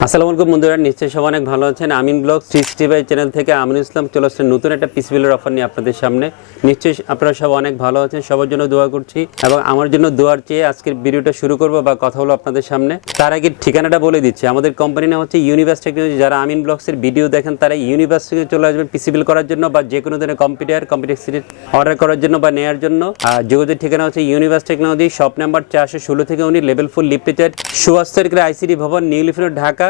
আসসালামু আলাইকুম বন্ধুরা, নিশ্চয়ই সবাই অনেক ভালো আছেন। আমিন ব্লগ 365 চ্যানেল থেকে আমিনুল ইসলাম চলে আসছে নতুন একটা পিসি বিলের অফার নিয়ে আপনাদের সামনে। নিশ্চয়ই আপনারা সব অনেক ভালো আছেন, সবার জন্য দোয়া করছি এবং আমার জন্য দোয়ার চেয়ে আজকের ভিডিওটা শুরু করব বা কথা হলো আপনাদের সামনে। তার আগে ঠিকানাটা বলে দিচ্ছি, আমাদের কোম্পানির নাম হচ্ছে ইউনিভার্স টেকনোলজি। যারা আমিন ব্লগসের ভিডিও দেখেন তারা ইউনিভার্স থেকে চলে আসবেন পিসি বিল করার জন্য বা যে কোনো ধরনের কম্পিউটার সিরিজ অর্ডার করার জন্য বা নেওয়ার জন্য। আর যোগাযোগের ঠিকানা হচ্ছে ইউনিভার্স টেকনোলজি, শপ নাম্বার 416 থেকে 19, level 4, lifted, Subhash circle, ICD Bhaban, new lifted, Dhaka.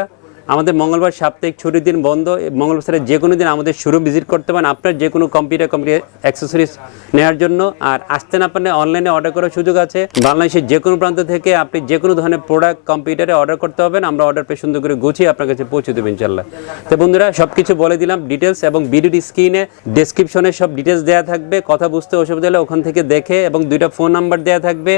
আমাদের মঙ্গলবার সাপ্তাহিক ছুটির দিন বন্ধ। মঙ্গলবার ছাড়া যে কোনো দিন আমাদের শোরুম ভিজিট করতে পারেন আপনার যে কোনো কম্পিউটার অ্যাক্সেসরিজ নেওয়ার জন্য। আর আসতে না পারলে অনলাইনে অর্ডার করার সুযোগ আছে। বাংলাদেশের যে কোনো প্রান্ত থেকে আপনি যে কোনো ধরনের প্রোডাক্ট কম্পিউটারে অর্ডার করতে হবেন, আমরা অর্ডার পেয়ে সুন্দর করে গুছিয়ে আপনার কাছে পৌঁছে দেবেন ইনশাল্লাহ। তো বন্ধুরা, সব কিছু বলে দিলাম ডিটেলস, এবং ভিডিওর স্ক্রিনে ডেসক্রিপশনে সব ডিটেলস দেওয়া থাকবে। কথা বুঝতে অসুবিধা হলে ওখান থেকে দেখে, এবং 2টা ফোন নাম্বার দেওয়া থাকবে,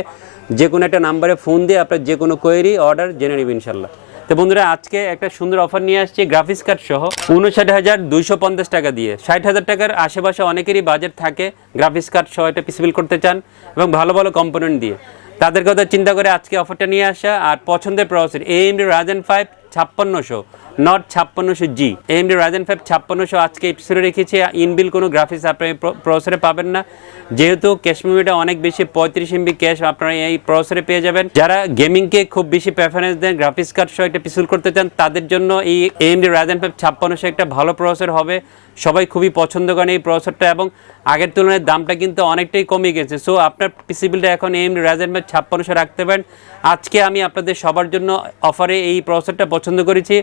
যে কোনো একটা নাম্বারে ফোন দিয়ে আপনার যে কোনো কোয়েরি অর্ডার জেনে নেবেন ইনশাল্লাহ। তো বন্ধুরা, আজকে একটা সুন্দর অফার নিয়ে আসছি গ্রাফিক্স কার্ড সহ 59,250 টাকা দিয়ে। 60,000 টাকার আশেপাশে অনেকেরই বাজেট থাকে, গ্রাফিক্স কার্ড সহ এটা পিসি বিল করতে চান এবং ভালো ভালো কম্পোনেন্ট দিয়ে। তাদের কথা চিন্তা করে আজকে অফারটা নিয়ে আসা। আর পছন্দের processor AMD Ryzen 5 5600, not 5600G, AMD Ryzen 5 5600 আজকে এপিসোডে রেখেছি। ইনবিল কোনো গ্রাফিক্স আপনি প্রসেসরে পাবেন না, যেহেতু ক্যাশ মেমোরিটা অনেক বেশি, 35 MB ক্যাশ আপনারা এই প্রসেসরে পেয়ে যাবেন। যারা গেমিংকে খুব বেশি প্রেফারেন্স দেন, গ্রাফিক্স কার্ড সহ একটা পিসি করতে চান, তাদের জন্য এই AMD Ryzen 5 5600 একটা ভালো প্রসেসর হবে। সবাই খুবই পছন্দ করেন এই প্রসেসরটা, এবং আগের তুলনায় দামটা কিন্তু অনেকটাই কমে গেছে। সো আপনার পিসি বিলটা এখন AMD Ryzen 5 5600 রাখতে পারেন। আজকে আমি আপনাদের সবার জন্য অফারে এই প্রসেসরটা পছন্দ করেছি,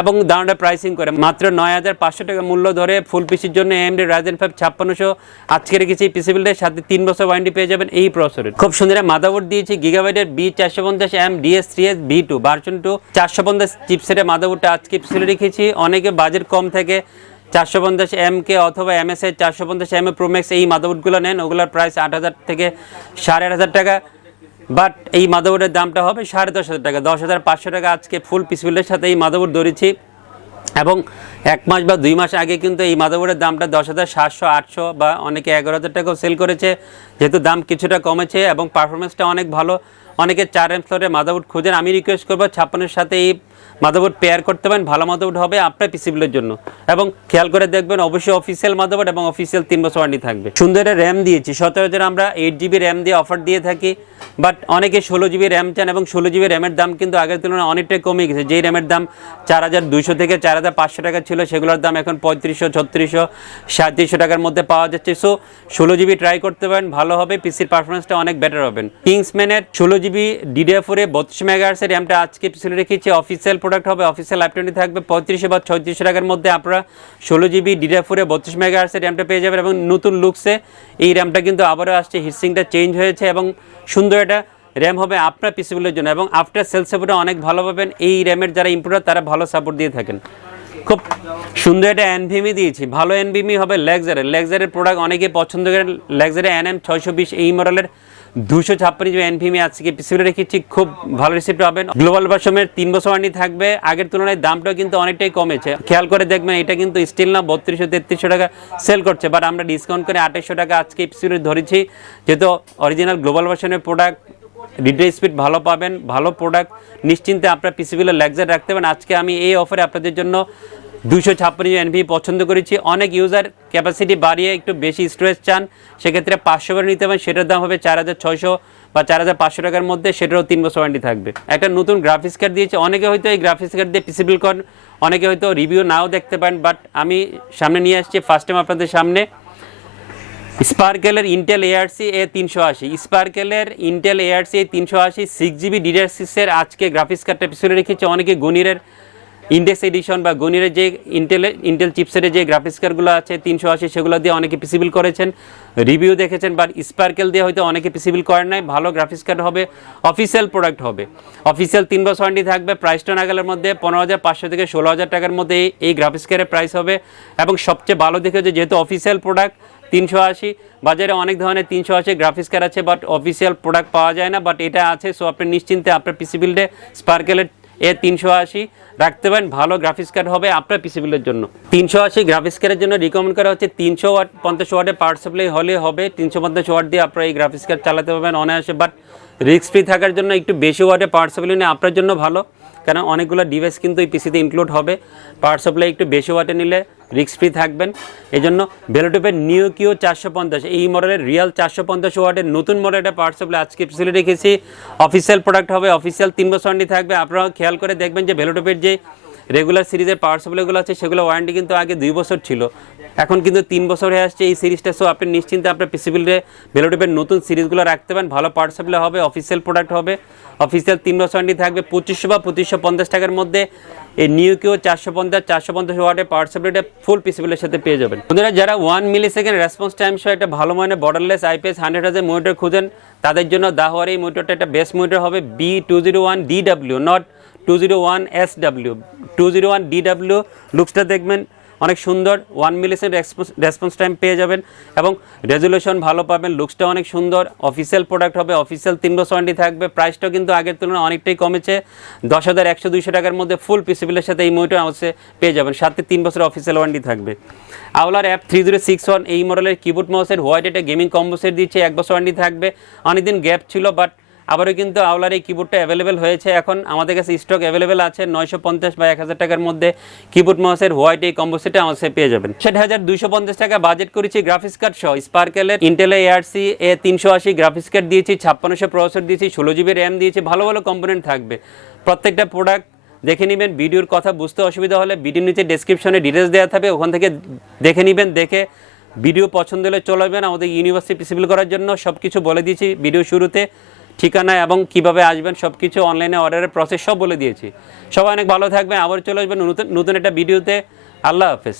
এবং দামটা প্রাইসিং করে মাত্র 9,500 টাকা মূল্য ধরে ফুল পিসির জন্য AMD Ryzen 5 5600 আজকে রেখেছি। পিসি বিলটার সাথে 3 বছর ওয়ারেন্টি পেয়ে যাবেন এই প্রসেসরের। খুব সুন্দর মাদারবোর্ড দিয়েছি, গিগাবাইটের B450M DS3S V2 ভার্সন 2 450 চিপসেটের মাদারবোর্ডটা আজকে পিসি রেখেছি। অনেকে বাজেট কম থেকে 450M অথবা MSI 450M Pro Max এই মাদারবোর্ডগুলো নেন, ওগুলোর প্রাইস 8,000 থেকে 8,500 টাকা। বাট এই মাদারবোর্ডের দামটা হবে 10,500 টাকা, 10,500 টাকা আজকে ফুল পিসি বিলের সাথে এই মাদারবোর্ড ধরেছি। এবং 1 মাস বা 2 মাস আগে কিন্তু এই মাদারবোর্ডের দামটা 10,700, 800 বা অনেকে 11,000 টাকাও সেল করেছে। যেহেতু দাম কিছুটা কমেছে এবং পারফরমেন্সটা অনেক ভালো, অনেকে 4M স্লটের মাদারবোর্ড খুঁজেন, আমি রিকোয়েস্ট করবো 56-এর সাথে এই মাদারবোর্ড পেয়ার করতে পারেন। ভালো মাদারবোর্ড হবে আপনার পিসি বিলের জন্য, এবং খেয়াল করে দেখবেন অবশ্যই অফিসিয়াল মাদারবোর্ড এবং অফিসিয়াল 3 বছর ওয়ারেন্টি থাকবে। সুন্দর র্যাম দিয়েছি, সচরাচর আমরা 8GB র্যাম দিয়ে অফার দিয়ে থাকি, বাট অনেকে 16GB র্যাম চান, এবং 16GB র্যামের দাম কিন্তু আগের তুলনায় অনেকটাই কমে গেছে। যেই র্যামের দাম 4,200 থেকে 4,500 টাকা ছিল, সেগুলোর দাম এখন 3500, 3600, 3700 টাকার মধ্যে পাওয়া যাচ্ছে। সো 16GB ট্রাই করতে পারেন, ভালো হবে, পিসির পারফরমেন্সটা অনেক বেটার হবেন। কিংসম্যানের 16GB DDR4 32 MHz এর র্যামটা আজকে পিসি রেখেছি। অফিসিয়াল প্রোডাক্ট হবে, অফিসিয়াল লাইফটাইম থাকবে 3500 বা 3600 টাকার মধ্যে। আপনারা 16GB DDR4 32 MHz এর র্যামটা পেয়ে যাবেন, এবং নতুন লুকসে এই র্যামটা কিন্তু আবারও আসছে, হিটসিংটা চেঞ্জ হয়েছে, এবং সুন্দর একটা র্যাম হবে আপনার পিসি বিলের জন্য। এবং আফটার সেল সাপোর্টে অনেক ভালো পাবেন। এই র্যামের যারা ইম্পোর্টার তারা ভালো সাপোর্ট দিয়ে থাকেন। খুব সুন্দর একটা NVMe দিয়েছি, ভালো NVMe হবে লেক্সারের প্রোডাক্ট অনেকে পছন্দ করেন। লেক্সারের NM620 এই মডেলের 256GB NVMe আজকে পিসি বিলে রেখেছি, খুব ভালো রিসিপ্ট পাবেন। গ্লোবাল ভার্সনের 3 বছর ওয়ারেন্টি থাকবে। আগের তুলনায় দামটাও কিন্তু অনেকটাই কমেছে, খেয়াল করে দেখবেন। এটা কিন্তু স্টিল না 3200-3300 টাকা সেল করছে, বাট আমরা ডিসকাউন্ট করে 2800 টাকা আজকে পিসি বিলে ধরেছি। যেহেতু অরিজিনাল গ্লোবাল ভার্সনের প্রোডাক্ট, রিডার স্পিড ভালো পাবেন, ভালো প্রোডাক্ট, নিশ্চিন্তে আপনার পিসি বিলে লেক্সার রাখতে পারেন। আজকে আমি এই অফারে আপনাদের জন্য 256GB NVMe পছন্দ করেছি। অনেক ইউজার ক্যাপাসিটি বাড়িয়ে একটু বেশি স্টোরেজ চান, সেক্ষেত্রে 500 করে নিতে পারেন, সেটার দাম হবে 4,600 বা 4,500 টাকার মধ্যে, সেটারও 3 বছর ওয়ারেন্টি থাকবে। একটা নতুন গ্রাফিক্স কার্ড দিয়েছে, অনেকে হয়তো এই গ্রাফিক্স কার্ড দিয়ে পিসি বিল করেন, অনেকে হয়তো রিভিউ নাও দেখতে পারেন, বাট আমি সামনে নিয়ে আসছি ফার্স্ট টাইম আপনাদের সামনে। স্পার্কেলের ইন্টেল ARC A380, স্পার্কেলের Intel ARC A380 6GB DDR6 এর আজকে গ্রাফিক্স কার্ডটা পিছনে রেখেছে। অনেকে গনিরের ইন্ডেক্স এডিশন বা গনিরের যে ইন্টেল চিপসেটের যে গ্রাফিক্স কার্ডগুলো আছে 380, সেগুলো দিয়ে অনেকে পিসি বিল করেছেন, রিভিউ দেখেছেন, বাট স্পার্কেল দিয়ে হয়তো অনেকে পিসি বিল করেন নাই। ভালো গ্রাফিক্স কার্ড হবে, অফিসিয়াল প্রোডাক্ট হবে, অফিসিয়াল 3 বছর ওয়ারেন্টি থাকবে। প্রাইসটা নাগালের মধ্যে 15,500 থেকে 16,000 টাকার মধ্যে এই গ্রাফিক্স কার্ডের প্রাইস হবে। এবং সবচেয়ে ভালো দেখে যেহেতু অফিসিয়াল প্রোডাক্ট 380, বাজারে অনেক ধরনের 380 গ্রাফিক্স কার্ড আছে, বাট অফিসিয়াল প্রোডাক্ট পাওয়া যায় না, বাট এটা আছে। সো আপনি নিশ্চিন্তে আপনার পিসি বিল্ডে স্পার্কেলের A380 রাখতে পারেন, ভালো গ্রাফিক্স কার্ড হবে আপনার পিসি বিলের জন্য। 380 গ্রাফিক্স কার্ডের জন্য রিকমেন্ড করা হচ্ছে 300 ওয়াট 50 ওয়াটের পাওয়ার সাপ্লাই হলে হবে। 350 ওয়াট দিয়ে আপনারা এই গ্রাফিক্স কার্ড চালাতে পারবেন অনায়াসে, বাট রিস্ক ফ্রি থাকার জন্য একটু বেশি ওয়াটের পাওয়ার সাপ্লাই নিয়ে আপনার জন্য ভালো, কারণ অনেকগুলো ডিভাইস কিন্তু এই পিসিতে ইনক্লুড হবে। পাওয়ার সাপ্লাই একটু বেশি ওয়াটে নিলে রিস্ক ফ্রি থাকবেন। এই জন্য ভেলোটপের নিউ কিউ 450 এই মডেলের রিয়াল 450 ওয়াটের নতুন মডেলটা পাওয়ার সাপ্লাই আজকে পিসিতে রেখেছি। অফিসিয়াল প্রোডাক্ট হবে, অফিসিয়াল 3 বছর ওয়ারেন্টি থাকবে। আপনারা খেয়াল করে দেখবেন যে ভেলোটপের যে রেগুলার সিরিজের পাওয়ার সাপ্লাইগুলো আছে সেগুলো ওয়ারেন্টি কিন্তু আগে 2 বছর ছিল, এখন কিন্তু 3 বছর হয়ে আসছে এই সিরিজটা। সো আপনি নিশ্চিন্তে আপনার পিসিবিলে ভেলোটপের নতুন সিরিজগুলো রাখতে পারেন। ভালো পাওয়ার সাপ্লাই হবে, অফিসিয়াল প্রোডাক্ট হবে, অফিসিয়াল 3 বছর ওয়ারেন্টি থাকবে। 2500 বা 2550 টাকার মধ্যে এই নিউ কিউ 450 ওয়াটের পাওয়ার সাপ্লাইটা ফুল পিসিবিলের সাথে পেয়ে যাবেন। বন্ধুরা, যারা 1 মিলি সেকেন্ড রেসপন্স টাইম সহ একটা ভালো মানের বর্ডারলেস IPS 100Hz মনিটর খুঁজেন, তাদের জন্য দাহওয়ার এই মনিটরটা একটা বেস্ট মনিটর হবে। B201DW, not 201SW, 201DW। লুকসটা দেখবেন অনেক সুন্দর, 1 মিলি সেকেন্ড রেসপন্স টাইম পেয়ে যাবেন এবং রেজুলেশন ভালো পাবেন। লুকসটা অনেক সুন্দর, অফিসিয়াল প্রোডাক্ট হবে, অফিসিয়াল 3 বছর ওয়ারেন্টি থাকবে। প্রাইসটাও কিন্তু আগের তুলনায় অনেকটাই কমেছে, 10,100-200 টাকার মধ্যে ফুল পিসিবিলের সাথে এই মনিটর আমাদের পেয়ে যাবেন। সাথে 3 বছর অফিসিয়াল ওয়ারেন্টি থাকবে। আওলার F3061 এই মডেলের কিবোর্ড মাউসের হোয়াইট এটা গেমিং কম্বো সেট দিচ্ছে, 1 বছর ওয়ারেন্টি থাকবে। অনেকদিন গ্যাপ ছিল, বাট আবারও কিন্তু আওলার এই কিবোর্ডটা অ্যাভেলেবেল হয়েছে। এখন আমাদের কাছে স্টক অ্যাভেলেবেল আছে 950 বা 1000 টাকার মধ্যে কিবোর্ড মাউসের হোয়াইট এই কম্বো সেটে আমাদের পেয়ে যাবেন। 6250 টাকা বাজেট করেছি গ্রাফিক্স কার্ড সহ। স্পার্কেলের Intel ARC A380 graphics card দিয়েছি, 5600 প্রসেসর দিয়েছি, 16GB র্যাম দিয়েছি। ভালো ভালো কম্পোনেন্ট থাকবে। প্রত্যেকটা প্রোডাক্ট দেখে নেবেন। ভিডিওর কথা বুঝতে অসুবিধা হলে ভিডিওর নিচে ডেসক্রিপশনে ডিটেলস দেওয়া থাকবে, ওখান থেকে দেখে নেবেন। দেখে ভিডিও পছন্দ হলে চলে আসবেন। আমাদের ইউনিভার্সিটি পিসিবিল করার জন্য সব কিছু বলে দিয়েছি ভিডিও শুরুতে, ঠিকানা এবং কিভাবে আসবেন সব কিছু, অনলাইনে অর্ডারের প্রসেস সব বলে দিয়েছি। সবাই অনেক ভালো থাকবেন, আবার চলে আসবেন নতুন একটা ভিডিওতে। আল্লাহ হাফেজ।